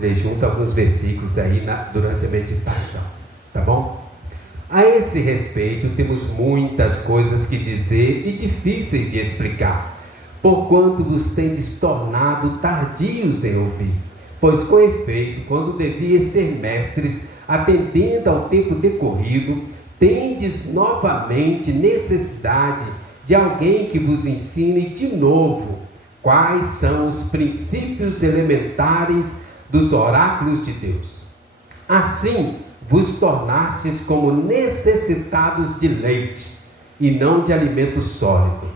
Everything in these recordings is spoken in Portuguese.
ler juntos alguns versículos aí durante a meditação, tá bom? A esse respeito, temos muitas coisas que dizer e difíceis de explicar, porquanto vos tendes tornado tardios em ouvir. Pois, com efeito, quando devias ser mestres, atendendo ao tempo decorrido, tendes novamente necessidade de alguém que vos ensine de novo quais são os princípios elementares dos oráculos de Deus. Assim, vos tornastes como necessitados de leite, e não de alimento sólido.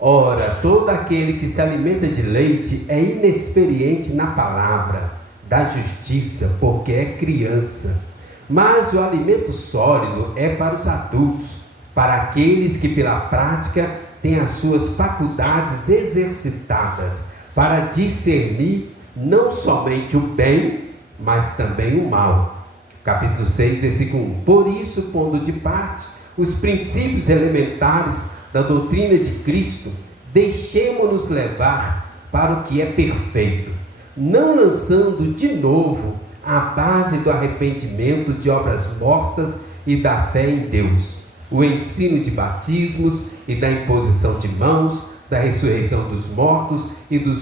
Ora, todo aquele que se alimenta de leite é inexperiente na palavra da justiça, porque é criança. Mas o alimento sólido é para os adultos, para aqueles que pela prática têm as suas faculdades exercitadas, para discernir não somente o bem, mas também o mal. Capítulo 6, versículo 1. Por isso, pondo de parte os princípios elementares da doutrina de Cristo, deixemo-nos levar para o que é perfeito, não lançando de novo a base do arrependimento de obras mortas e da fé em Deus, o ensino de batismos e da imposição de mãos, da ressurreição dos mortos e do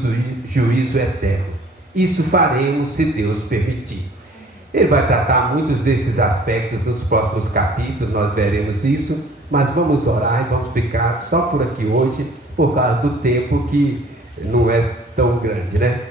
juízo eterno. Isso faremos se Deus permitir. Ele vai tratar muitos desses aspectos nos próximos capítulos, nós veremos isso, mas vamos orar e vamos ficar só por aqui hoje, por causa do tempo que não é tão grande, né?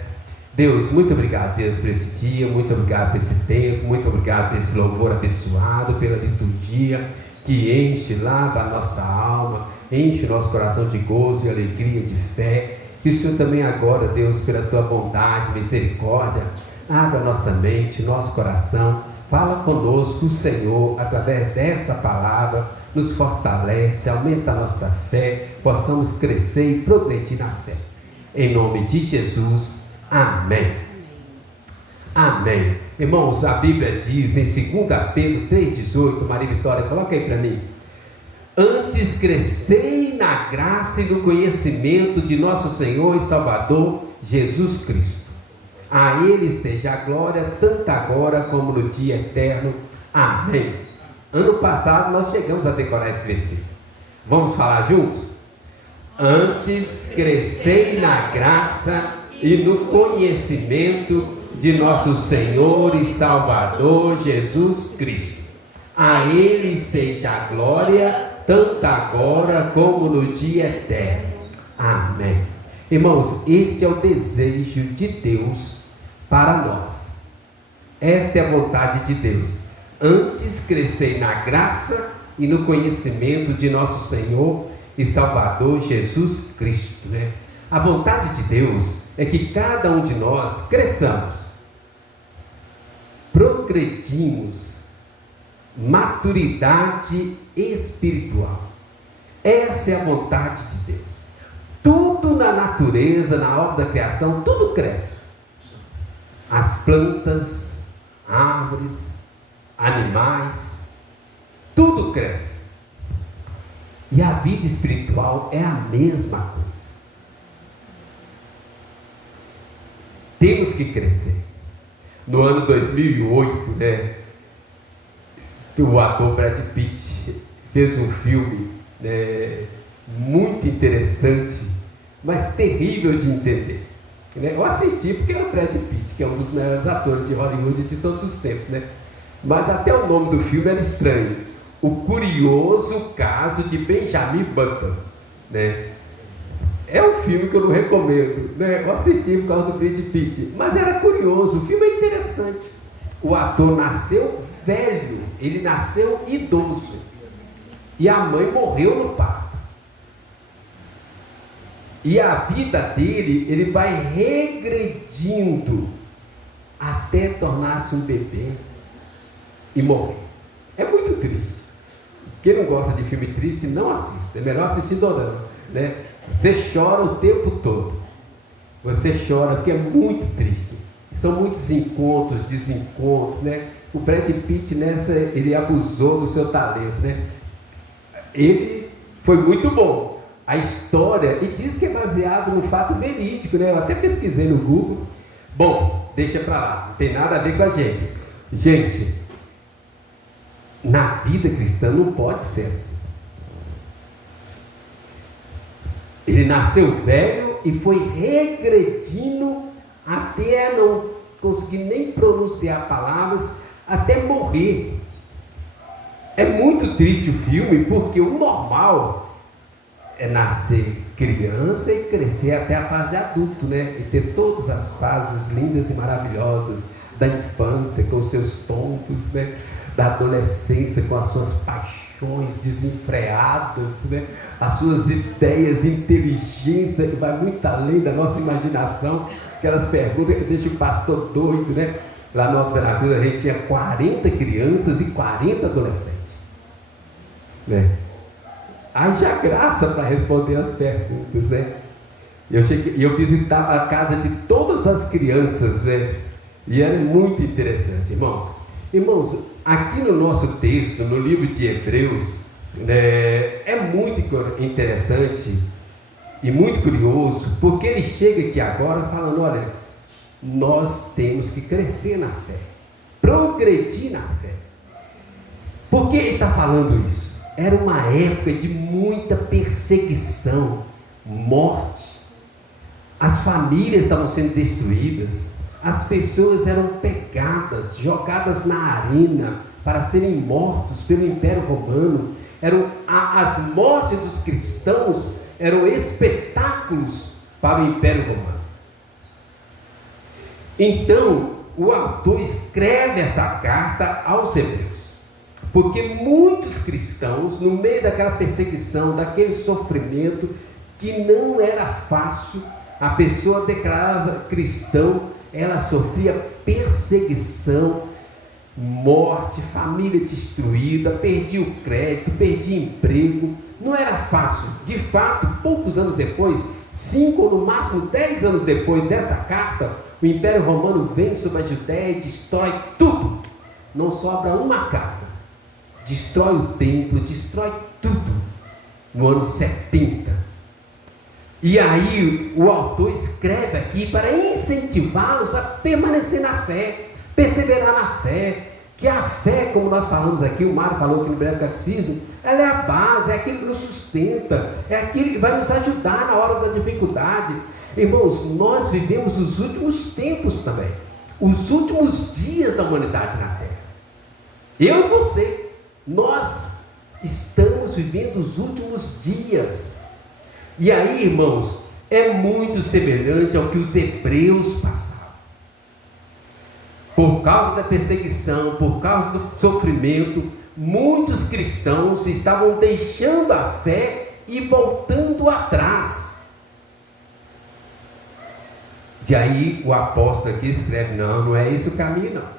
Deus, muito obrigado, Deus, por esse dia, muito obrigado por esse tempo, muito obrigado por esse louvor abençoado, pela liturgia que enche, lava a nossa alma, enche o nosso coração de gozo, de alegria, de fé. Que o Senhor também agora, Deus, pela tua bondade, misericórdia, abra nossa mente, nosso coração, fala conosco, o Senhor, através dessa palavra, nos fortalece, aumenta a nossa fé, possamos crescer e progredir na fé. Em nome de Jesus, amém. Amém. Irmãos, a Bíblia diz em 2 Pedro 3,18, Maria Vitória, coloca aí para mim. Antes crescei na graça e no conhecimento de nosso Senhor e Salvador, Jesus Cristo. A Ele seja a glória, tanto agora como no dia eterno. Amém. Ano passado nós chegamos a decorar esse versículo. Vamos falar juntos? Antes crescei na graça e no conhecimento de nosso Senhor e Salvador Jesus Cristo. A Ele seja a glória, tanto agora como no dia eterno. Amém. Irmãos, este é o desejo de Deus para nós. Esta é a vontade de Deus. Antes crescei na graça e no conhecimento de nosso Senhor e Salvador Jesus Cristo, né? A vontade de Deus é que cada um de nós cresçamos, progredimos, maturidade espiritual. Essa é a vontade de Deus. Tudo na natureza, na obra da criação, tudo cresce. As plantas, árvores, animais, tudo cresce. E a vida espiritual é a mesma coisa. Temos que crescer. No ano 2008, né, o ator Brad Pitt fez um filme, né, muito interessante, mas terrível de entender. Eu assisti porque era o Brad Pitt, que é um dos melhores atores de Hollywood de todos os tempos, né? Mas até o nome do filme era estranho. O Curioso Caso de Benjamin Button, né? É um filme que eu não recomendo, né? Eu assisti por causa do Brad Pitt, mas era curioso, o filme é interessante. O ator nasceu velho, ele nasceu idoso, e a mãe morreu no parto. E a vida dele, ele vai regredindo até tornar-se um bebê e morrer. É muito triste. Quem não gosta de filme triste, não assista. É melhor assistir dorama, né? Você chora o tempo todo. Você chora porque é muito triste. São muitos encontros, desencontros, né? O Brad Pitt nessa, ele abusou do seu talento, né? Ele foi muito bom. A história, e diz que é baseado no fato verídico, né? Eu até pesquisei no Google. Bom, deixa para lá, não tem nada a ver com a gente. Gente, na vida cristã não pode ser assim. Ele nasceu velho e foi regredindo até não conseguir nem pronunciar palavras, até morrer. É muito triste o filme, porque o normal é nascer criança e crescer até a fase de adulto, né? E ter todas as fases lindas e maravilhosas da infância, com os seus tombos, né? Da adolescência, com as suas paixões desenfreadas, né? As suas ideias, inteligência, que vai muito além da nossa imaginação. Aquelas perguntas que deixam o pastor doido, né? Lá no Alto Veracruz a gente tinha 40 crianças e 40 adolescentes, né? Haja graça para responder as perguntas, né? Eu visitava a casa de todas as crianças, né? E era muito interessante, irmãos. Irmãos, aqui no nosso texto, no livro de Hebreus, né, é muito interessante e muito curioso, porque ele chega aqui agora falando, olha, nós temos que crescer na fé, progredir na fé. Por que ele está falando isso? Era uma época de muita perseguição, morte, as famílias estavam sendo destruídas, as pessoas eram pegadas, jogadas na arena para serem mortos pelo Império Romano. As mortes dos cristãos eram espetáculos para o Império Romano. Então, o autor escreve essa carta aos Hebreus, porque muitos cristãos, no meio daquela perseguição, daquele sofrimento, que não era fácil, a pessoa declarada cristão, ela sofria perseguição, morte, família destruída, perdia o crédito, perdia emprego, não era fácil. De fato, poucos anos depois, 5 ou no máximo 10 anos depois dessa carta, o Império Romano vem sobre a Judéia e destrói tudo, não sobra uma casa, destrói o templo, destrói tudo, no ano 70. E aí o autor escreve aqui para incentivá-los a permanecer na fé, perseverar na fé, que a fé, como nós falamos aqui, o Mário falou aqui no breve catecismo, ela é a base, é aquilo que nos sustenta, é aquilo que vai nos ajudar na hora da dificuldade. Irmãos, nós vivemos os últimos tempos também, os últimos dias da humanidade na Terra. Eu e você, nós estamos vivendo os últimos dias. E aí, irmãos, é muito semelhante ao que os hebreus passaram. Por causa da perseguição, por causa do sofrimento, muitos cristãos estavam deixando a fé e voltando atrás. E aí o apóstolo aqui escreve, não é esse o caminho, não.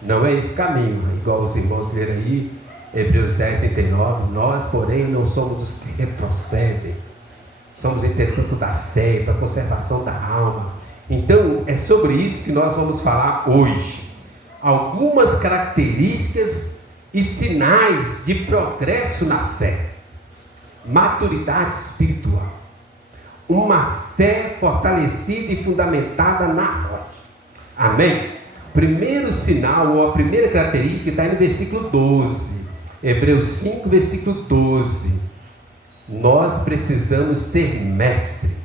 Não é esse o caminho, igual os irmãos leram aí, Hebreus 10, 39, nós, porém, não somos dos que retrocedem, somos entretanto da fé, da conservação da alma. Então, é sobre isso que nós vamos falar hoje. Algumas características e sinais de progresso na fé. Maturidade espiritual. Uma fé fortalecida e fundamentada na rocha. Amém? Primeiro sinal, ou a primeira característica, está no versículo 12. Hebreus 5, versículo 12. Nós precisamos ser mestre,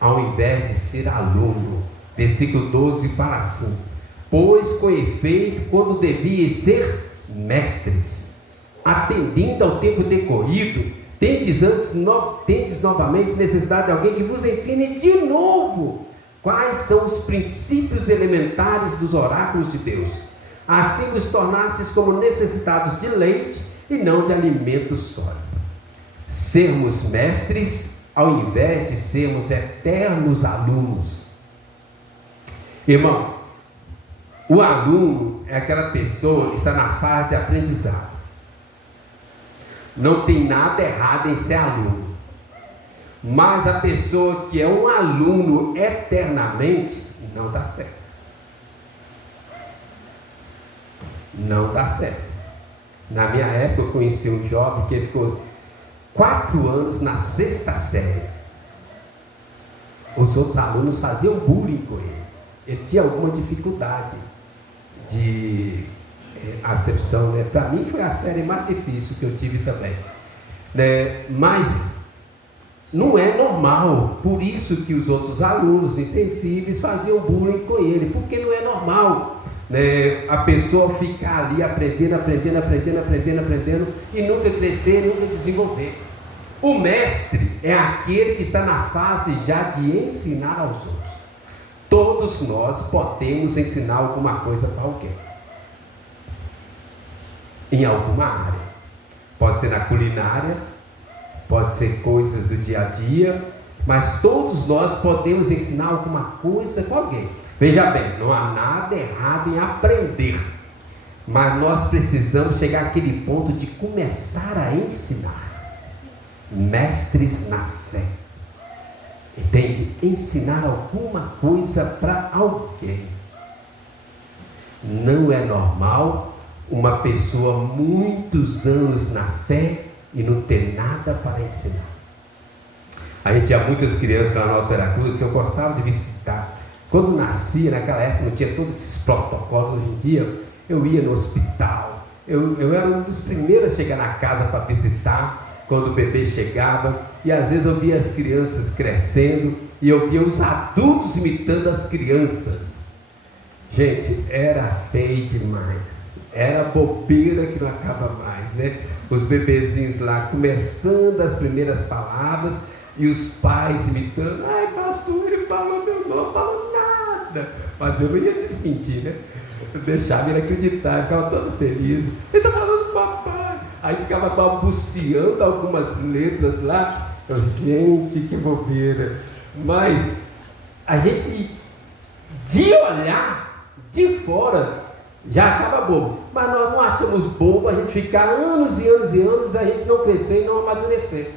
ao invés de ser aluno. Versículo 12 fala assim: pois com efeito, quando deviam ser mestres, atendendo ao tempo decorrido, tendes novamente necessidade de alguém que vos ensine de novo quais são os princípios elementares dos oráculos de Deus. Assim vos tornastes como necessitados de leite e não de alimento sólido. Sermos mestres ao invés de sermos eternos alunos. Irmão, o aluno é aquela pessoa que está na fase de aprendizado. Não tem nada errado em ser aluno. Mas a pessoa que é um aluno eternamente, não dá certo. Não dá certo. Na minha época eu conheci um jovem que ficou 4 anos na 6ª série. Os outros alunos faziam bullying com ele. ele tinha alguma dificuldade de acepção, né? Para mim foi a série mais difícil que eu tive também, né? Mas não é normal, por isso que os outros alunos insensíveis faziam bullying com ele, porque não é normal, né? A pessoa ficar ali aprendendo e nunca crescer, nunca desenvolver. O mestre é aquele que está na fase já de ensinar aos outros. Todos nós podemos ensinar alguma coisa para alguém, em alguma área. Pode ser na culinária, pode ser coisas do dia a dia, mas todos nós podemos ensinar alguma coisa com alguém. Veja bem, não há nada errado em aprender, mas nós precisamos chegar àquele ponto de começar a ensinar. Mestres na fé, entende? Ensinar alguma coisa para alguém. Não é normal uma pessoa muitos anos na fé e não ter nada para ensinar. A gente tinha muitas crianças lá no Alto Veracruz, eu gostava de visitar. Quando nascia, naquela época não tinha todos esses protocolos. Hoje em dia eu ia no hospital, eu era um dos primeiros a chegar na casa para visitar quando o bebê chegava, e às vezes eu via as crianças crescendo e eu via os adultos imitando as crianças. Gente, era feio demais, era bobeira que não acaba mais, né? Os bebezinhos lá começando as primeiras palavras e os pais imitando. Ai, pastor, ele falou meu nome, não falou nada, mas eu não ia desmentir, né? Eu deixava ele acreditar, ficava todo feliz. Ele está falando papai. Aí ficava balbuciando algumas letras lá. Gente, que bobeira. Mas a gente, de olhar de fora, já achava bobo. Mas nós não achamos bobo a gente ficar anos e anos e anos, a gente não crescer e não amadurecer.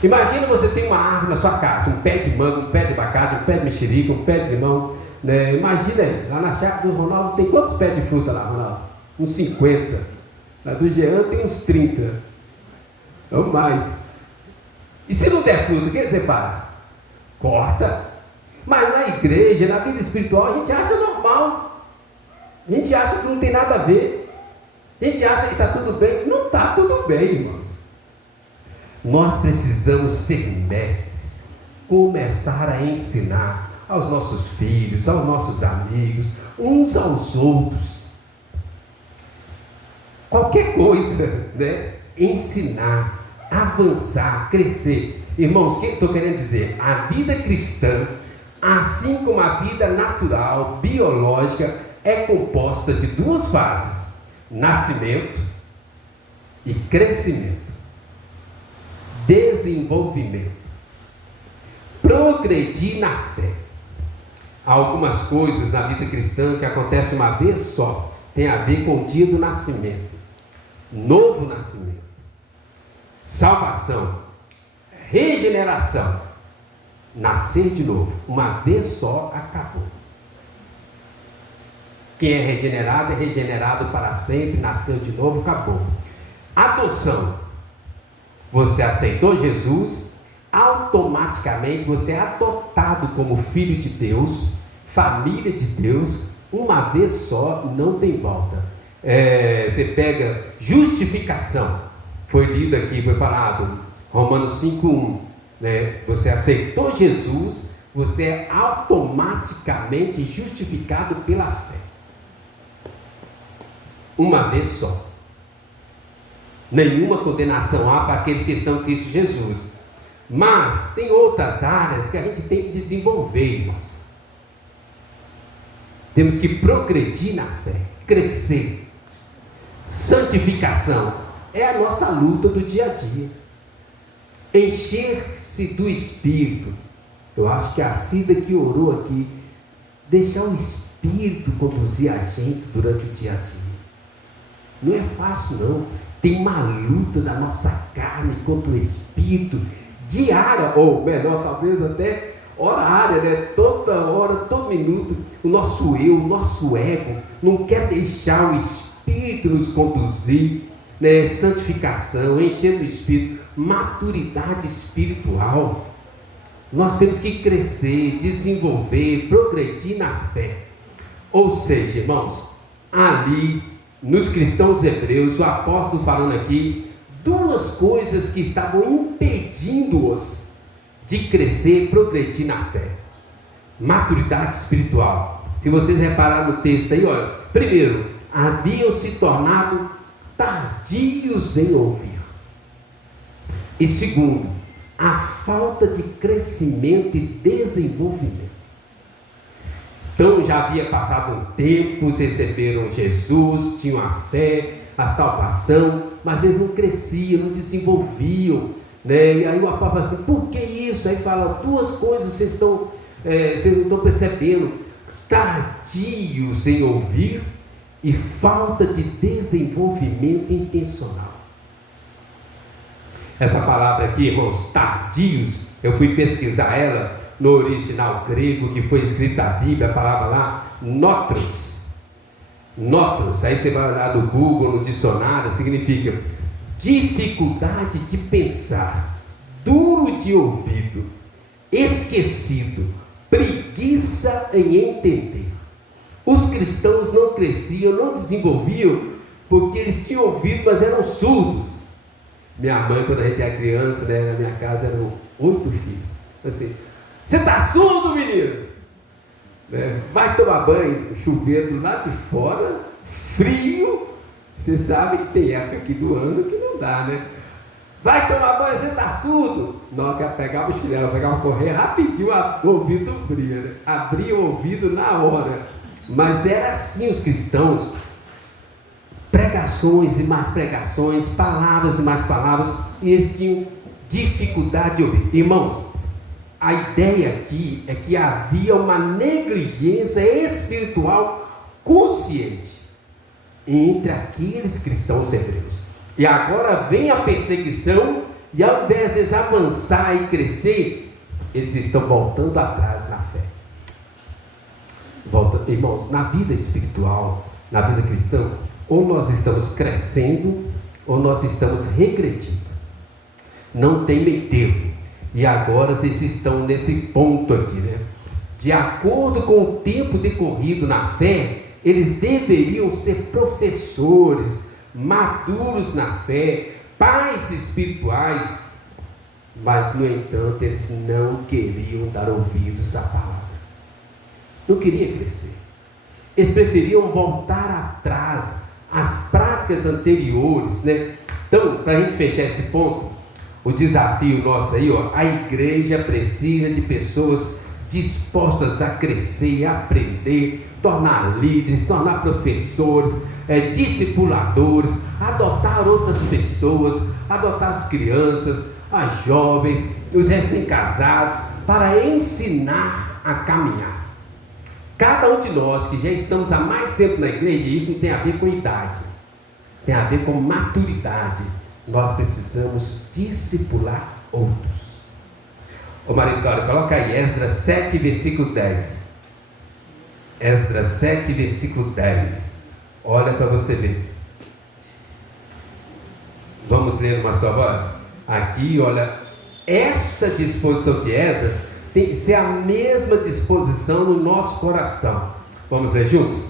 Imagina você tem uma árvore na sua casa, um pé de manga, um pé de abacate, um pé de mexerica, um pé de limão, né? Imagina aí, lá na chácara do Ronaldo tem quantos pés de fruta lá, Ronaldo? Uns 50. Na do Jean tem uns 30 ou mais. E se não der fruto, o que você faz? Corta. Mas na igreja, na vida espiritual, a gente acha normal, a gente acha que não tem nada a ver, a gente acha que está tudo bem. Não está tudo bem, irmãos. Nós precisamos ser mestres, começar a ensinar aos nossos filhos, aos nossos amigos, uns aos outros. Qualquer coisa, né? Ensinar, avançar, crescer. Irmãos, o que eu estou querendo dizer? A vida cristã, assim como a vida natural, biológica, é composta de duas fases: nascimento e crescimento, desenvolvimento, progredir na fé. Há algumas coisas na vida cristã que acontecem uma vez só, tem a ver com o dia do nascimento, novo nascimento, salvação, regeneração, nascer de novo, uma vez só, acabou. Quem é regenerado para sempre, nasceu de novo, acabou. Adoção, você aceitou Jesus, automaticamente você é adotado como filho de Deus, família de Deus, uma vez só, não tem volta. Você pega justificação, foi lido aqui, foi falado, Romanos 5:1, né? Você aceitou Jesus, você é automaticamente justificado pela fé, uma vez só. Nenhuma condenação há para aqueles que estão em Cristo Jesus. Mas tem outras áreas que a gente tem que desenvolver, irmãos. Temos que progredir na fé, crescer. Santificação é a nossa luta do dia a dia. Encher-se do Espírito. Eu acho que a Cida que orou aqui, deixar o Espírito conduzir a gente durante o dia a dia. Não é fácil não. Tem uma luta da nossa carne contra o Espírito, diária, ou melhor, talvez até horária, né? Toda hora, todo minuto, o nosso eu, o nosso ego, não quer deixar o Espírito nos conduzir, né? Santificação, encher do Espírito, maturidade espiritual. Nós temos que crescer, desenvolver, progredir na fé. Ou seja, irmãos, ali nos cristãos hebreus, o apóstolo falando aqui, duas coisas que estavam impedindo-os de crescer, progredir na fé: maturidade espiritual. Se vocês repararem no texto aí, olha, primeiro, haviam se tornado tardios em ouvir, e segundo, a falta de crescimento e desenvolvimento. Então já havia passado um tempo, receberam Jesus, tinham a fé, a salvação, mas eles não cresciam, não desenvolviam, né? E aí o apóstolo fala assim: por que isso? Aí fala duas coisas, vocês não estão percebendo: tardios em ouvir e falta de desenvolvimento intencional. Essa palavra aqui, irmãos, tardios, eu fui pesquisar ela no original grego que foi escrita a Bíblia, a palavra lá, notros. Notros, aí você vai olhar no Google, no dicionário, significa dificuldade de pensar, duro de ouvido, esquecido, preguiça em entender. Os cristãos não cresciam, não desenvolviam, porque eles tinham ouvido, mas eram surdos. Minha mãe, quando a gente era criança, né, na minha casa eram 8 filhos. Assim: você está surdo, menino? Vai tomar banho, chuveiro do lado de fora, frio. Você sabe que tem época aqui do ano que não dá, né? Vai tomar banho, você está surdo? Na hora que ela pegava o chinelo, pegava o correio, rapidinho o ouvido abria, né? Abria o ouvido na hora. Mas era assim os cristãos: pregações e mais pregações, palavras e mais palavras, e eles tinham dificuldade de ouvir. Irmãos, a ideia aqui é que havia uma negligência espiritual consciente entre aqueles cristãos hebreus. E agora vem a perseguição, e ao invés de eles avançar e crescer, eles estão voltando atrás na fé. Irmãos, na vida espiritual, na vida cristã, ou nós estamos crescendo, ou nós estamos regredindo. Não tem meio termo. E agora vocês estão nesse ponto aqui, né? De acordo com o tempo decorrido na fé, eles deveriam ser professores, maduros na fé, pais espirituais, mas no entanto eles não queriam dar ouvidos à palavra, não queriam crescer, eles preferiam voltar atrás às práticas anteriores, né? Então, para a gente fechar esse ponto, o desafio nosso aí, ó, a igreja precisa de pessoas dispostas a crescer, a aprender, tornar líderes, tornar professores, discipuladores, adotar outras pessoas, adotar as crianças, as jovens, os recém-casados, para ensinar a caminhar. Cada um de nós que já estamos há mais tempo na igreja, isso não tem a ver com idade, tem a ver com maturidade. Nós precisamos discipular outros. Ô marido, Cláudio, coloca aí Esdras 7, versículo 10. Esdras 7, versículo 10. Olha para você ver. Vamos ler uma só voz? Aqui, olha, esta disposição de Esdras tem que ser a mesma disposição no nosso coração. Vamos ler juntos?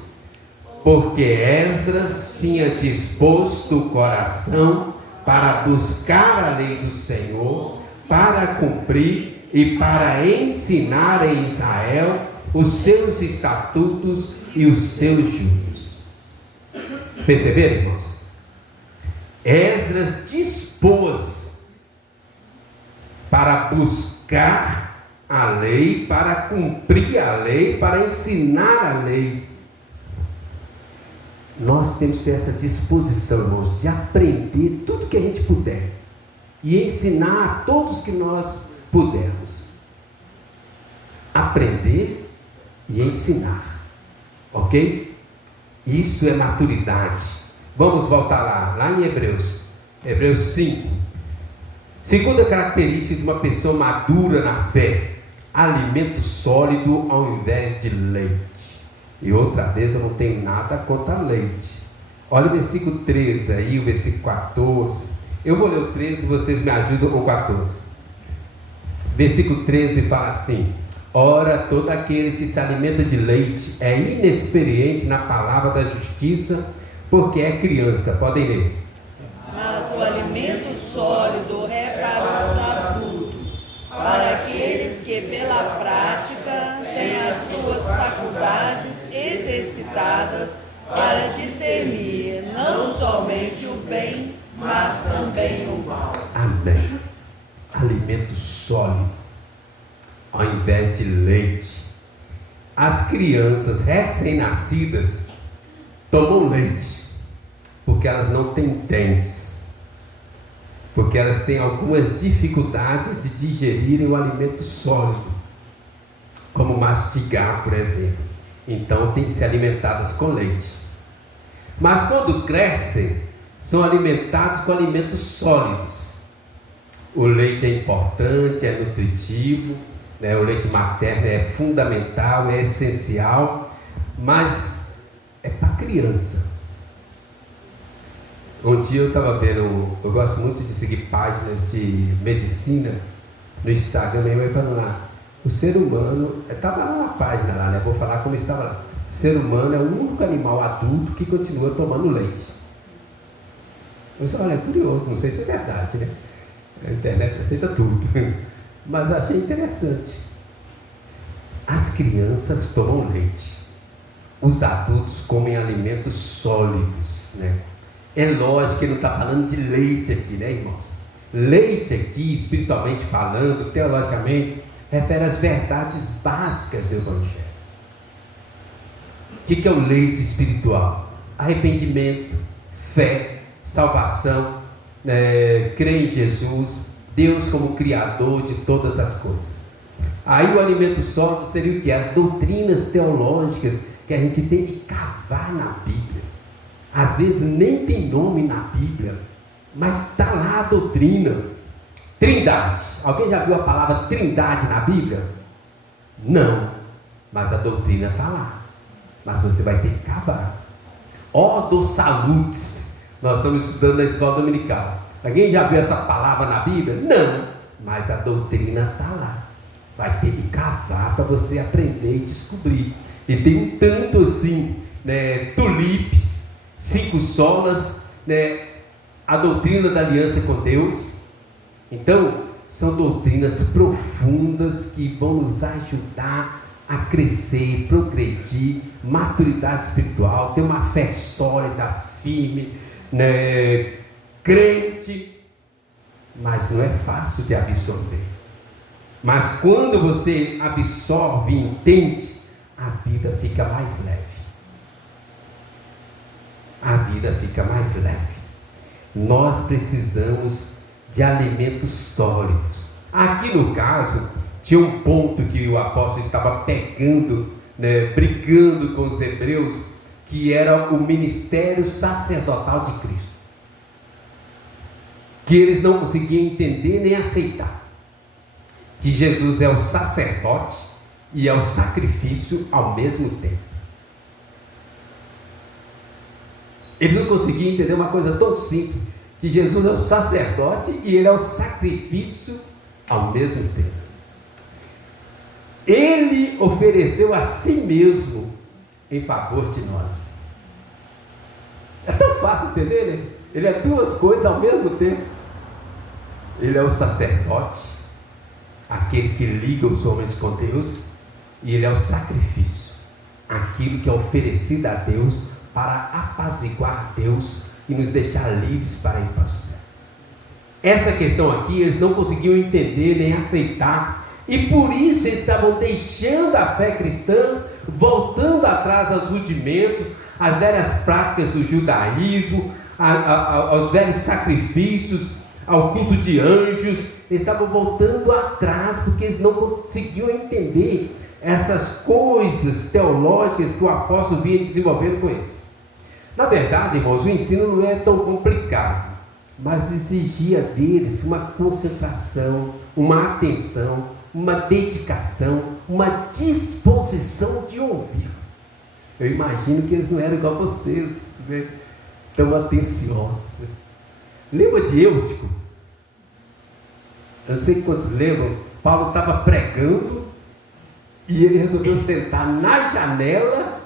Porque Esdras tinha disposto o coração para buscar a lei do Senhor, para cumprir e para ensinar em Israel os seus estatutos e os seus juízos. Perceberam, irmãos? Esdras dispôs para buscar a lei, para cumprir a lei, para ensinar a lei. Nós temos que ter essa disposição, irmãos, de aprender tudo que a gente puder e ensinar a todos que nós pudermos. Aprender e ensinar, ok? Isso é maturidade. Vamos voltar lá em Hebreus 5. Segunda característica de uma pessoa madura na fé: alimento sólido ao invés de leite. E outra vez, eu não tenho nada contra leite. Olha o versículo 13 aí, o versículo 14. Eu vou ler o 13 e vocês me ajudam com o 14. Versículo 13 fala assim: ora, todo aquele que se alimenta de leite é inexperiente na palavra da justiça, porque é criança. Podem ler. Mas o alimento sólido é para os adultos, para aqueles que pela prática têm as suas faculdades exercitadas para discernir não somente o bem, mas também o mal. Amém. Alimento sólido, ao invés de leite. As crianças recém-nascidas tomam leite, porque elas não têm dentes, porque elas têm algumas dificuldades de digerirem o alimento sólido, como mastigar, por exemplo. Então têm que ser alimentadas com leite. Mas quando crescem, são alimentados com alimentos sólidos. O leite é importante, é nutritivo, né? O leite materno é fundamental, é essencial, mas é para criança. Um dia eu estava vendo, eu gosto muito de seguir páginas de medicina no Instagram, minha mãe falando lá, o ser humano, estava lá na página lá, né? Vou falar como estava lá. O ser humano é o único animal adulto que continua tomando leite. Eu disse, olha, é curioso, não sei se é verdade, né? A internet aceita tudo, mas eu achei interessante. As crianças tomam leite, os adultos comem alimentos sólidos, né? É lógico que ele não está falando de leite aqui, né, irmãos? Leite aqui, espiritualmente falando, teologicamente, refere às verdades básicas do Evangelho. O que é o leite espiritual? Arrependimento, fé, salvação, crer em Jesus, Deus como Criador de todas as coisas. Aí o alimento sólido seria o que? As doutrinas teológicas que a gente tem que cavar na Bíblia. Às vezes nem tem nome na Bíblia, mas está lá a doutrina. Trindade. Alguém já viu a palavra trindade na Bíblia? Não, mas a doutrina está lá. Mas você vai ter que cavar. Ordo salutis. Nós estamos estudando na escola dominical. Alguém já viu essa palavra na Bíblia? Não, mas a doutrina está lá. Vai ter que cavar para você aprender e descobrir. E tem um tanto assim, né, tulipe, 5 solas, né, a doutrina da aliança com Deus. Então, são doutrinas profundas que vão nos ajudar a crescer, progredir, maturidade espiritual, ter uma fé sólida, firme, né, crente, mas não é fácil de absorver. Mas quando você absorve e entende, a vida fica mais leve. A vida fica mais leve. Nós precisamos de alimentos sólidos. Aqui no caso, tinha um ponto que o apóstolo estava pegando, né, brigando com os hebreus, que era o ministério sacerdotal de Cristo, que eles não conseguiam entender nem aceitar, que Jesus é o sacerdote e é o sacrifício ao mesmo tempo. Eles não conseguiam entender uma coisa tão simples, que Jesus é o sacerdote e ele é o sacrifício ao mesmo tempo. Ele ofereceu a si mesmo em favor de nós. É tão fácil entender, né? Ele é 2 coisas ao mesmo tempo. Ele é o sacerdote, aquele que liga os homens com Deus, e ele é o sacrifício, aquilo que é oferecido a Deus para apaziguar a Deus e nos deixar livres para ir para o céu. Essa questão aqui eles não conseguiam entender nem aceitar, e por isso eles estavam deixando a fé cristã, voltando atrás aos rudimentos, às velhas práticas do judaísmo, aos velhos sacrifícios, ao culto de anjos. Eles estavam voltando atrás porque eles não conseguiam entender essas coisas teológicas que o apóstolo vinha desenvolvendo com eles. Na verdade, irmãos, o ensino não é tão complicado, mas exigia deles uma concentração, uma atenção, uma dedicação, uma disposição de ouvir. Eu imagino que eles não eram igual a vocês, né? Tão atenciosos. Lembra de Eutico? Eu não sei quantos lembram. Paulo estava pregando e ele resolveu sentar na janela,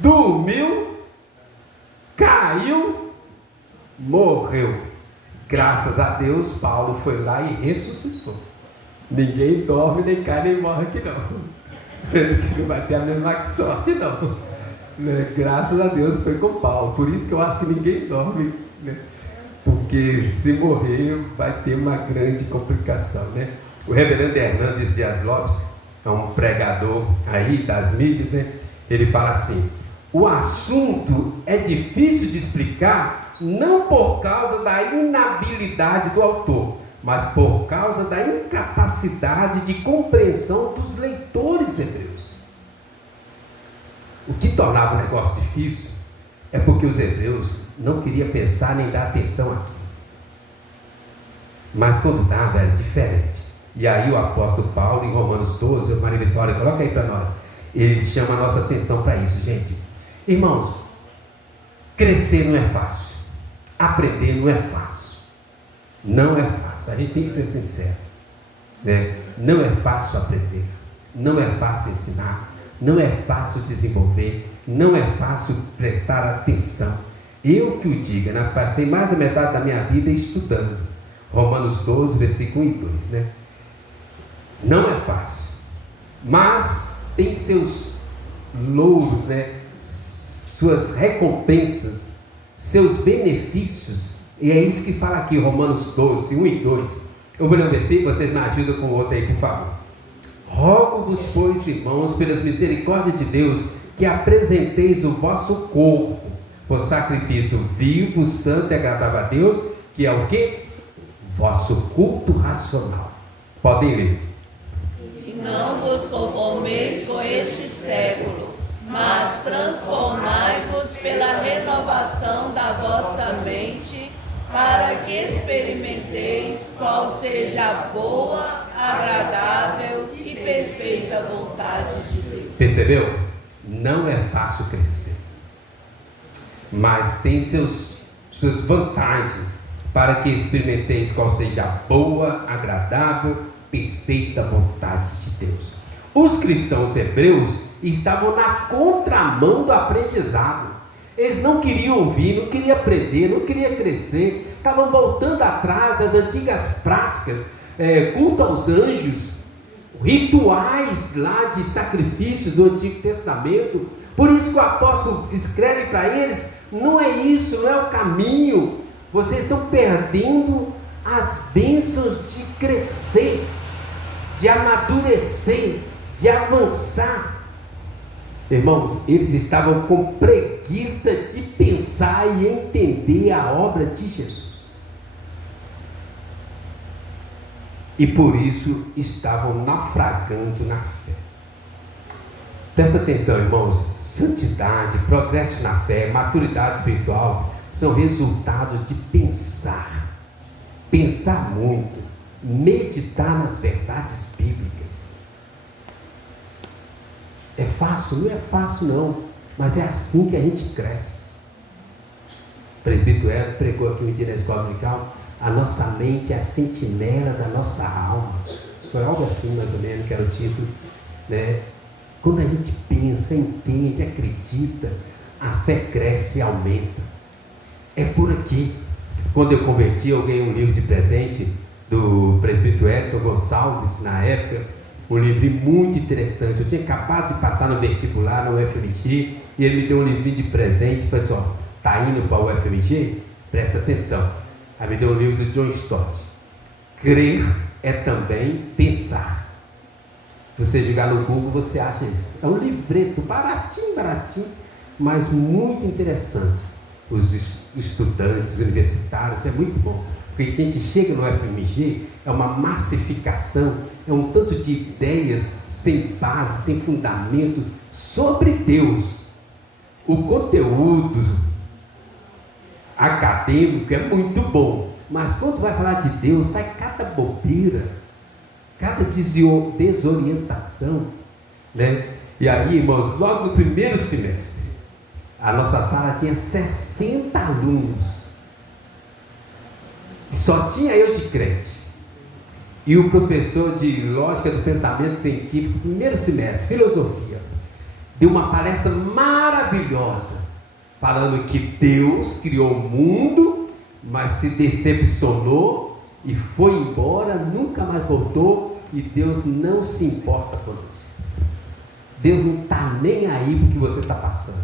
dormiu, caiu, morreu. Graças a Deus, Paulo foi lá e ressuscitou. Ninguém dorme, nem cai, nem morre aqui não. Não vai ter a mesma sorte não. Graças a Deus foi com Paulo. Por isso que eu acho que ninguém dorme, né? Porque se morrer vai ter uma grande complicação, né? O reverendo Hernandes Dias Lopes é um pregador aí das mídias, né? Ele fala assim: o assunto é difícil de explicar, não por causa da inabilidade do autor, mas por causa da incapacidade de compreensão dos leitores hebreus. O que tornava o negócio difícil é porque os hebreus não queriam pensar nem dar atenção aqui. Mas quando dava era diferente. E aí o apóstolo Paulo, em Romanos 12, Maria Vitória, coloca aí para nós, ele chama a nossa atenção para isso, gente. Irmãos, crescer não é fácil, aprender não é fácil, não é fácil, a gente tem que ser sincero, né? Não é fácil aprender, não é fácil ensinar, não é fácil desenvolver, não é fácil prestar atenção. Eu que o diga, né? Passei mais da metade da minha vida estudando Romanos 12, versículo 1 e 2, né? Não é fácil, mas tem seus louros, né? Suas recompensas, seus benefícios, e é isso que fala aqui, Romanos 12, 1 e 2. Eu vou ler um versículo, vocês me ajudam com o outro aí, por favor. Rogo-vos, pois, irmãos, pelas misericórdias de Deus, que apresenteis o vosso corpo por sacrifício vivo, santo e agradável a Deus, que é o quê? Vosso culto racional. Podem ler. E não vos conformeis com este século, mas transformai-vos pela renovação da vossa mente, para que experimenteis qual seja a boa, agradável e perfeita vontade de Deus. Percebeu? Não é fácil crescer, mas tem suas vantagens, para que experimenteis qual seja a boa, agradável, perfeita vontade de Deus. Os cristãos hebreus estavam na contramão do aprendizado. Eles não queriam ouvir, não queriam aprender, não queriam crescer, estavam voltando atrás das antigas práticas, culto aos anjos, rituais lá de sacrifícios do Antigo Testamento. Por isso que o apóstolo escreve para eles: não é isso, não é o caminho, vocês estão perdendo as bênçãos de crescer, de amadurecer, de avançar. Irmãos, eles estavam com preguiça de pensar e entender a obra de Jesus. E por isso estavam naufragando na fé. Presta atenção, irmãos. Santidade, progresso na fé, maturidade espiritual são resultados de pensar muito, meditar nas verdades bíblicas. É fácil? Não é fácil não, mas é assim que a gente cresce. O presbítero Hélio pregou aqui um dia na escola dominical: a nossa mente é a sentinela da nossa alma. Foi algo assim mais ou menos que era o título, né? Quando a gente pensa, entende, acredita, a fé cresce e aumenta. É por aqui. Quando eu converti, eu ganhei um livro de presente do presbítero Edson Gonçalves, na época, um livro muito interessante. Eu tinha acabado de passar no vestibular, no UFMG, e ele me deu um livrinho de presente. Falei assim: ó, tá indo para o UFMG? Presta atenção. Aí me deu um livro do John Stott. Crer é também pensar. Você jogar no Google, você acha isso. É um livreto baratinho, mas muito interessante. Os estudantes universitários, é muito bom. Porque a gente chega no FMG, é uma massificação, é um tanto de ideias sem base, sem fundamento, sobre Deus. O conteúdo acadêmico é muito bom, mas quando vai falar de Deus, sai cada bobeira, cada desorientação, né? E aí, irmãos, logo no primeiro semestre, a nossa sala tinha 60 alunos, e só tinha eu de crente. e o professor de Lógica do Pensamento Científico, primeiro semestre, Filosofia, deu uma palestra maravilhosa, falando que Deus criou o mundo, mas se decepcionou e foi embora, nunca mais voltou, e Deus não se importa conosco. Deus não está nem aí para o que você está passando.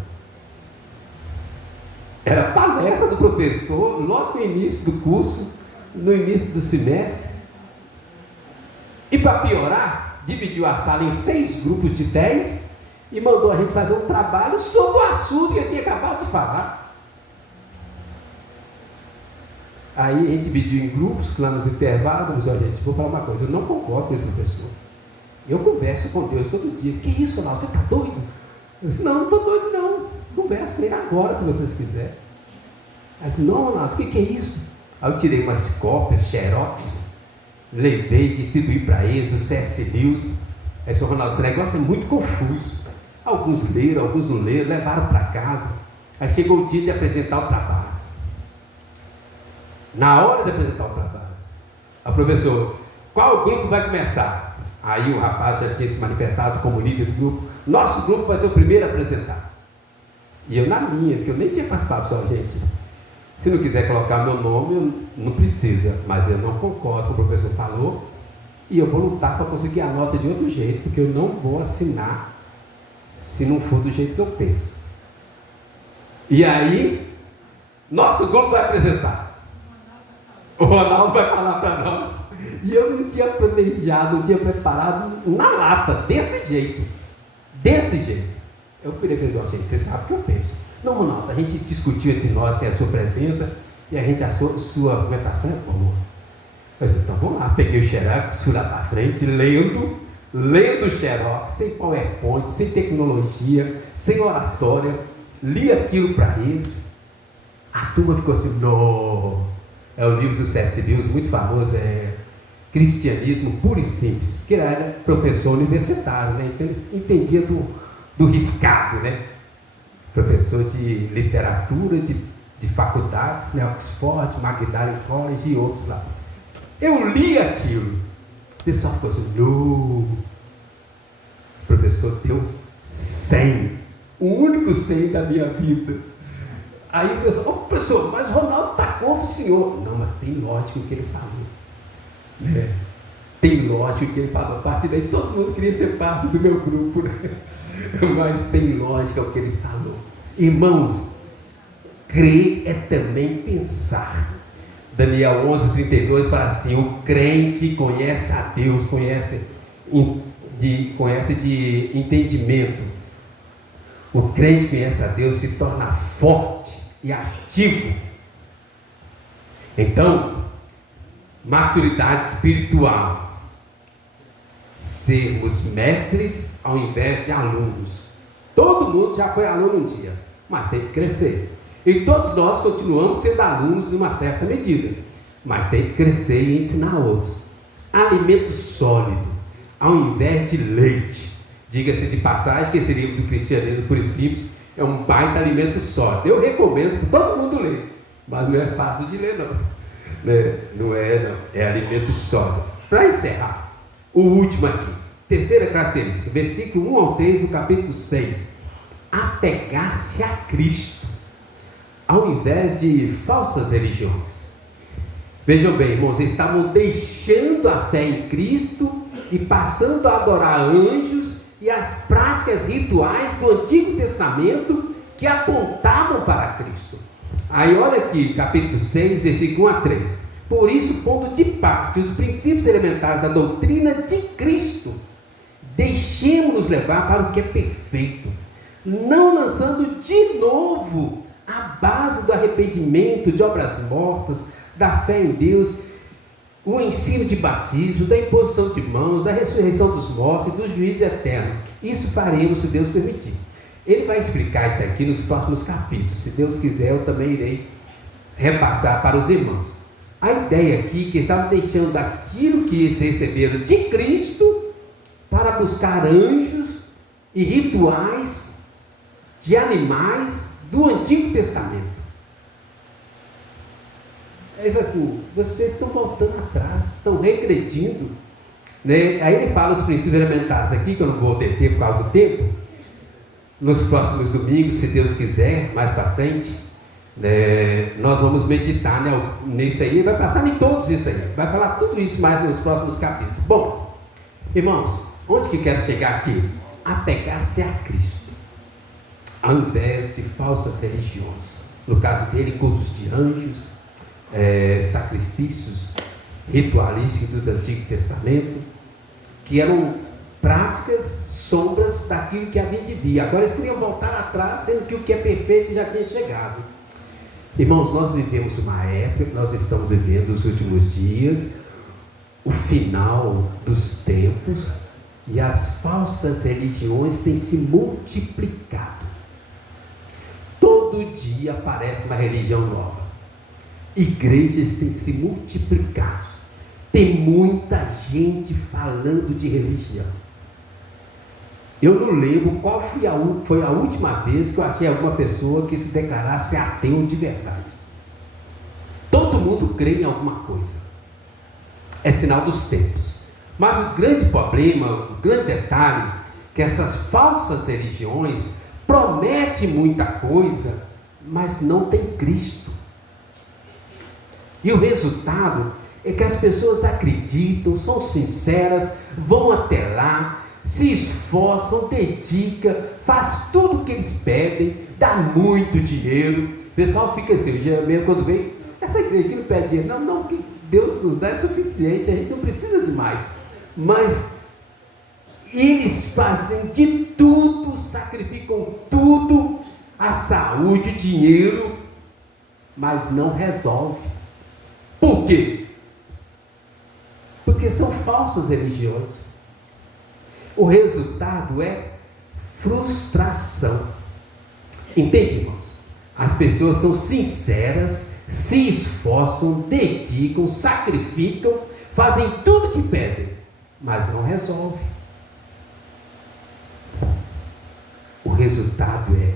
Era a palestra do professor, logo no início do curso, no início do semestre. E para piorar, dividiu a sala em 6 grupos de 10 e mandou a gente fazer um trabalho sobre o assunto que eu tinha acabado de falar. Aí a gente dividiu em grupos, lá nos intervalos, olha, gente, vou falar uma coisa, eu não concordo com esse professor. Eu converso com Deus todo dia. Que isso, Ronaldo? Você está doido? Eu disse, não estou doido não. Converso com ele agora, se vocês quiserem. Aí, não, Ronaldo, o que é isso? Aí eu tirei umas cópias, xerox, levei, distribuí para eles, do CS News. Aí disse, Ronaldo, esse negócio é muito confuso. Alguns leram, alguns não leram, levaram para casa. Aí chegou o dia de apresentar o trabalho. Na hora de apresentar o trabalho, a professora, qual grupo vai começar? Aí o rapaz já tinha se manifestado como líder do grupo. Nosso grupo vai ser o primeiro a apresentar. E eu na minha, porque eu nem tinha participado, só, gente. Se não quiser colocar meu nome, não precisa. Mas eu não concordo com o que o professor falou. E eu vou lutar para conseguir a nota de outro jeito, porque eu não vou assinar se não for do jeito que eu penso. E aí, nosso grupo vai apresentar. O Ronaldo vai falar para nós. E eu não tinha planejado, não tinha preparado na lata, desse jeito. Desse jeito. Eu virei para eles, gente, você sabe o que eu penso. Não, Ronaldo, a gente discutiu entre nós sem a sua presença e a gente, sua argumentação é boa. Eu disse, então vamos lá, peguei o xerox, fui lá para frente, lendo o xerox, sem PowerPoint, sem tecnologia, sem oratória, li aquilo para eles. A turma ficou assim, não. É o livro do C.S. Lewis, muito famoso, Cristianismo Puro e Simples, que era professor universitário, né? Então ele entendia do riscado, né? Professor de literatura, de faculdades, né? Oxford, Magdalen College e outros lá. Eu li aquilo, o pessoal ficou assim, não. O professor deu 100, o único 100 da minha vida. Aí o pessoal, professor, mas o Ronaldo está contra o senhor. Não, mas tem lógica o que ele falou. Tem lógica o que ele falou. A partir daí todo mundo queria ser parte do meu grupo, né? Mas tem lógica o que ele falou. Irmãos, crer é também pensar. Daniel 11:32 fala assim, o crente conhece a Deus, conhece de entendimento. O crente conhece a Deus, se torna forte e ativo. Então, maturidade espiritual, sermos mestres ao invés de alunos. Todo mundo já foi aluno um dia, mas tem que crescer. E todos nós continuamos sendo alunos em uma certa medida, mas tem que crescer e ensinar outros. Alimento sólido, ao invés de leite. Diga-se de passagem que esse livro do Cristianismo Puro e Simples é um baita alimento sólido. Eu recomendo que todo mundo lê, mas não é fácil de ler não. Não, é alimento sólido. Para encerrar, o último aqui, terceira característica, versículo 1 ao 3 do capítulo 6, apegar-se a Cristo, ao invés de falsas religiões. Vejam bem, irmãos, eles estavam deixando a fé em Cristo e passando a adorar anjos e as práticas rituais do Antigo Testamento que apontavam para Cristo. Aí olha aqui, capítulo 6, versículo 1 a 3. Por isso, pondo de parte os princípios elementares da doutrina de Cristo, deixemos-nos levar para o que é perfeito, não lançando de novo a base do arrependimento, de obras mortas, da fé em Deus, o ensino de batismo, da imposição de mãos, da ressurreição dos mortos e do juízo eterno. Isso faremos se Deus permitir. Ele vai explicar isso aqui nos próximos capítulos. Se Deus quiser, eu também irei repassar para os irmãos. A ideia aqui é que estavam deixando aquilo que eles receberam de Cristo para buscar anjos e rituais de animais do Antigo Testamento. É assim, vocês estão voltando atrás, estão regredindo. Né? Aí ele fala os princípios elementares aqui, que eu não vou deter por causa do tempo. Nos próximos domingos, se Deus quiser, mais para frente, né, nós vamos meditar, né, nisso aí, vai passar em todos isso aí, vai falar tudo isso mais nos próximos capítulos. Bom, irmãos, onde que quero chegar aqui? Apegar-se a Cristo, ao invés de falsas religiões. No caso dele, cultos de anjos, sacrifícios ritualísticos do Antigo Testamento, que eram práticas sombras daquilo que havia de vir. Agora eles queriam voltar atrás, sendo que o que é perfeito já tinha chegado. Irmãos, nós vivemos uma época, nós estamos vivendo os últimos dias, o final dos tempos, e as falsas religiões têm se multiplicado. Todo dia aparece uma religião nova. Igrejas têm se multiplicado. Tem muita gente falando de religião. Eu não lembro qual foi a última vez que eu achei alguma pessoa que se declarasse ateu de verdade. Todo mundo crê em alguma coisa. É sinal dos tempos. Mas o grande problema, o grande detalhe, que essas falsas religiões prometem muita coisa, mas não tem Cristo. E o resultado é que as pessoas acreditam, são sinceras, vão até lá, se esforçam, dedicam, faz tudo o que eles pedem, dá muito dinheiro. O pessoal fica assim, geralmente quando vem, essa igreja aqui não pede dinheiro, não, que Deus nos dá é suficiente, a gente não precisa de mais. Mas eles fazem de tudo, sacrificam tudo, a saúde, o dinheiro, mas não resolve. Por quê? Porque são falsas religiões. O resultado é frustração. Entende, irmãos? As pessoas são sinceras, se esforçam, dedicam, sacrificam, fazem tudo o que pedem, mas não resolve. O resultado é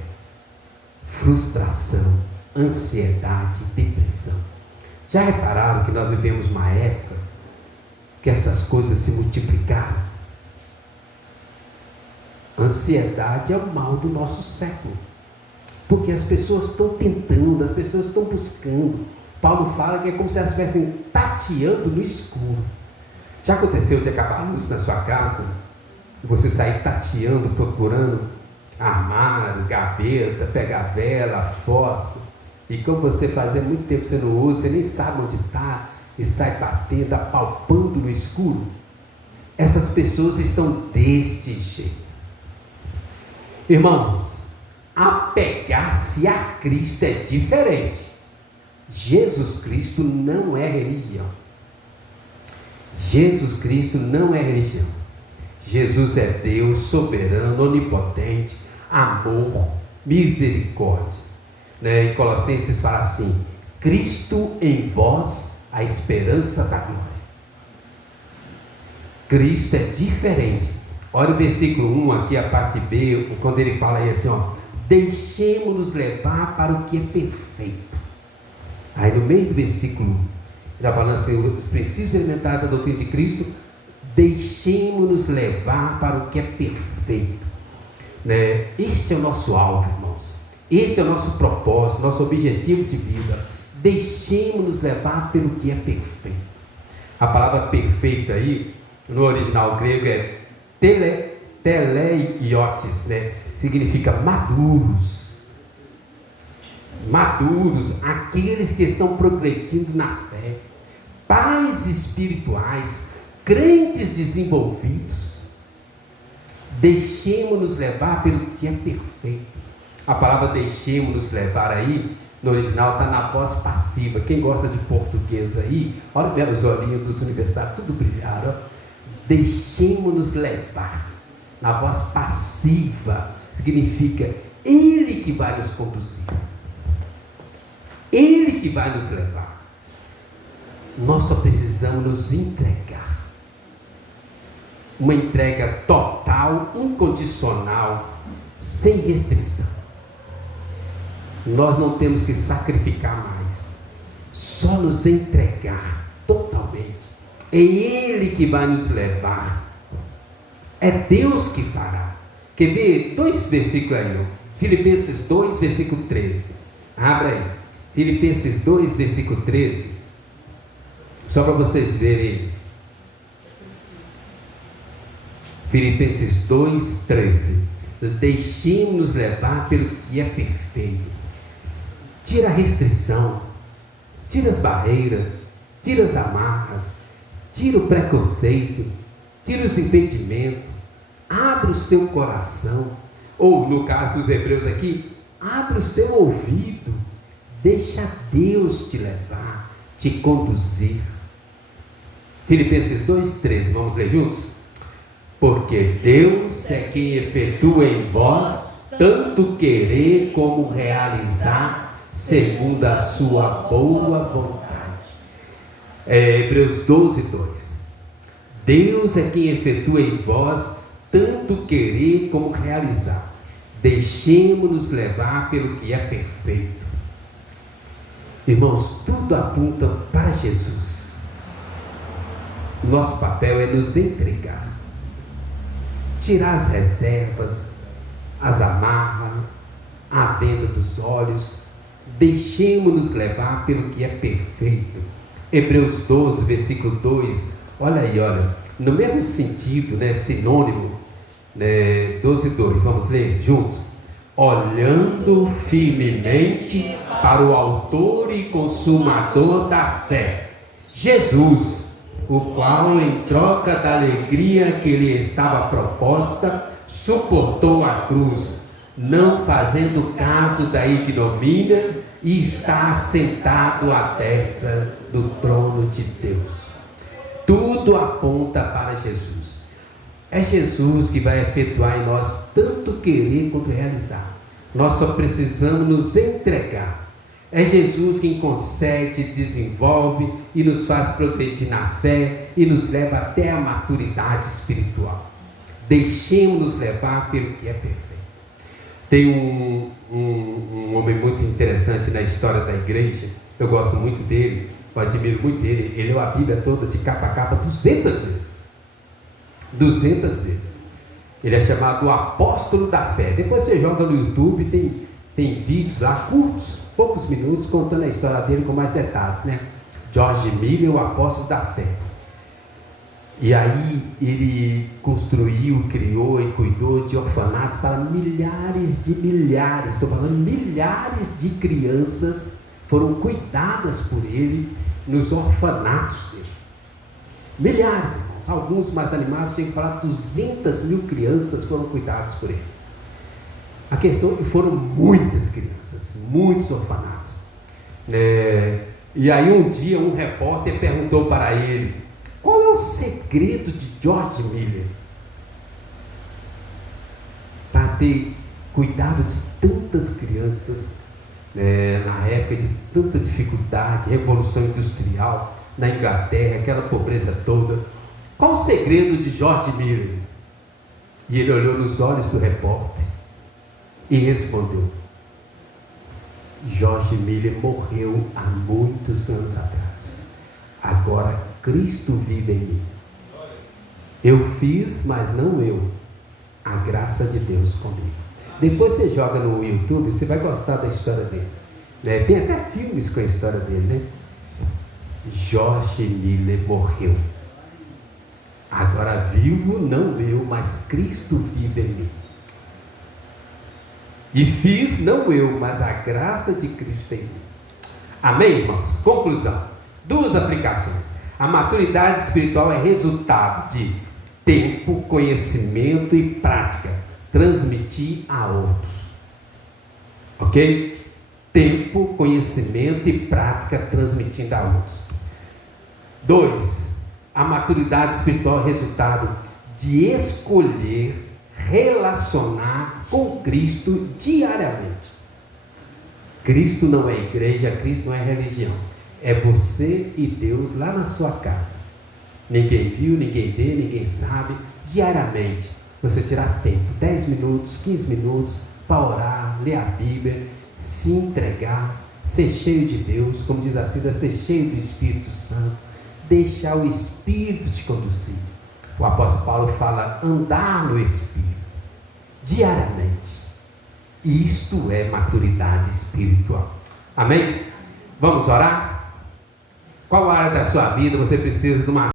frustração, ansiedade, depressão. Já repararam que nós vivemos uma época que essas coisas se multiplicaram? Ansiedade é o mal do nosso século, porque as pessoas estão tentando, as pessoas estão buscando. Paulo fala que é como se elas estivessem tateando no escuro. Já aconteceu de acabar a luz na sua casa e você sair tateando, procurando armário, gaveta, pegar vela, fósforo, e como você fazia muito tempo que você não usa, você nem sabe onde está, e sai batendo, apalpando no escuro? Essas pessoas estão deste jeito. Irmãos, apegar-se a Cristo é diferente. Jesus Cristo não é religião. Jesus Cristo não é religião. Jesus é Deus soberano, onipotente, amor, misericórdia. Em Colossenses fala assim: Cristo em vós, a esperança da glória. Cristo é diferente. Olha o versículo 1 aqui, a parte B, quando ele fala aí assim, ó: deixemos-nos levar para o que é perfeito. Aí no meio do versículo 1, já falando assim, os princípios elementares da doutrina de Cristo, deixemos-nos levar para o que é perfeito. Este é o nosso alvo, irmãos. Este é o nosso propósito, nosso objetivo de vida. Deixemos-nos levar pelo que é perfeito. A palavra perfeito aí, no original grego é teleiotes, significa maduros. Maduros, aqueles que estão progredindo na fé, pais espirituais, crentes desenvolvidos. Deixemos-nos levar pelo que é perfeito. A palavra deixemos-nos levar aí, no original está na voz passiva. Quem gosta de português aí, olha bem os olhinhos dos universitários, tudo brilharam. Deixemos-nos levar. Na voz passiva, significa Ele que vai nos conduzir. Ele que vai nos levar. Nós só precisamos nos entregar. Uma entrega total, incondicional, sem restrição. Nós não temos que sacrificar mais. só nos entregar totalmente. É Ele que vai nos levar. É Deus que fará. Quer ver? 2 versículos aí, ó. Filipenses 2, versículo 13. Abra aí. Filipenses 2, versículo 13. Só para vocês verem. Filipenses 2, 13. Deixemos-nos levar pelo que é perfeito. Tira a restrição. Tira as barreiras. Tira as amarras. Tira o preconceito. Tira os impedimentos. Abre o seu coração. Ou, no caso dos hebreus aqui, abre o seu ouvido. Deixa Deus te levar, te conduzir. Filipenses 2,13, vamos ler juntos? Porque Deus é quem efetua em vós tanto querer como realizar, segundo a sua boa vontade. Hebreus 12:2. Deus é quem efetua em vós tanto querer como realizar. Deixemos-nos levar pelo que é perfeito. Irmãos, tudo aponta para Jesus. Nosso papel é nos entregar. Tirar as reservas, as amarras, a venda dos olhos. Deixemos-nos levar pelo que é perfeito. Hebreus 12, versículo 2. Olha aí, olha. No mesmo sentido, né, sinônimo, 12:2. Vamos ler juntos? Olhando firmemente para o autor e consumador da fé, Jesus, o qual, em troca da alegria que lhe estava proposta, suportou a cruz, não fazendo caso da ignomínia, e está assentado à destra do trono de Deus. Tudo aponta para Jesus. É Jesus que vai efetuar em nós tanto querer quanto realizar. Nós só precisamos nos entregar. É Jesus quem concede, desenvolve e nos faz progredir na fé e nos leva até a maturidade espiritual. Deixemos-nos levar pelo que é perfeito. Tem um homem muito interessante na história da igreja. Eu gosto muito dele, eu admiro muito ele. Ele leu a Bíblia toda de capa a capa 200 vezes. 200 vezes. Ele é chamado o apóstolo da fé. Depois você joga no YouTube, tem vídeos lá curtos, poucos minutos, contando a história dele com mais detalhes, né? George Miller, o apóstolo da fé. E aí ele construiu, criou e cuidou de orfanatos para milhares, estou falando milhares de crianças foram cuidadas por ele nos orfanatos dele. Milhares, irmãos. Alguns mais animados chegam a falar 200 mil crianças foram cuidadas por ele. A questão é que foram muitas crianças, muitos orfanatos. E aí um dia um repórter perguntou para ele: qual é o segredo de George Miller para ter cuidado de tantas crianças, na época de tanta dificuldade, revolução industrial na Inglaterra, aquela pobreza toda? Qual o segredo de George Miller? E ele olhou nos olhos do repórter e respondeu: George Miller morreu há muitos anos atrás. Agora Cristo vive em mim. Eu fiz, mas não eu. A graça de Deus comigo. Depois você joga no YouTube, você vai gostar da história dele. Tem até filmes com a história dele, né? George Miller morreu. Agora vivo, não eu, mas Cristo vive em mim. E fiz, não eu, mas a graça de Cristo em mim. Amém, irmãos? Conclusão. 2 aplicações. A maturidade espiritual é resultado de tempo, conhecimento e prática. Transmitir a outros. Ok? Tempo, conhecimento e prática transmitindo a outros. 2. A maturidade espiritual é resultado de escolher relacionar com Cristo diariamente. Cristo não é igreja, Cristo não é religião. É você e Deus lá na sua casa. Ninguém viu, ninguém vê, ninguém sabe. Diariamente, você tirar tempo, 10 minutos, 15 minutos, para orar, ler a Bíblia, se entregar, Ser cheio de Deus, como diz a Cida, ser cheio do Espírito Santo. Deixar o Espírito te conduzir. O apóstolo Paulo fala andar no Espírito, diariamente. Isto é maturidade espiritual. Amém? Vamos orar? Qual área da sua vida você precisa de uma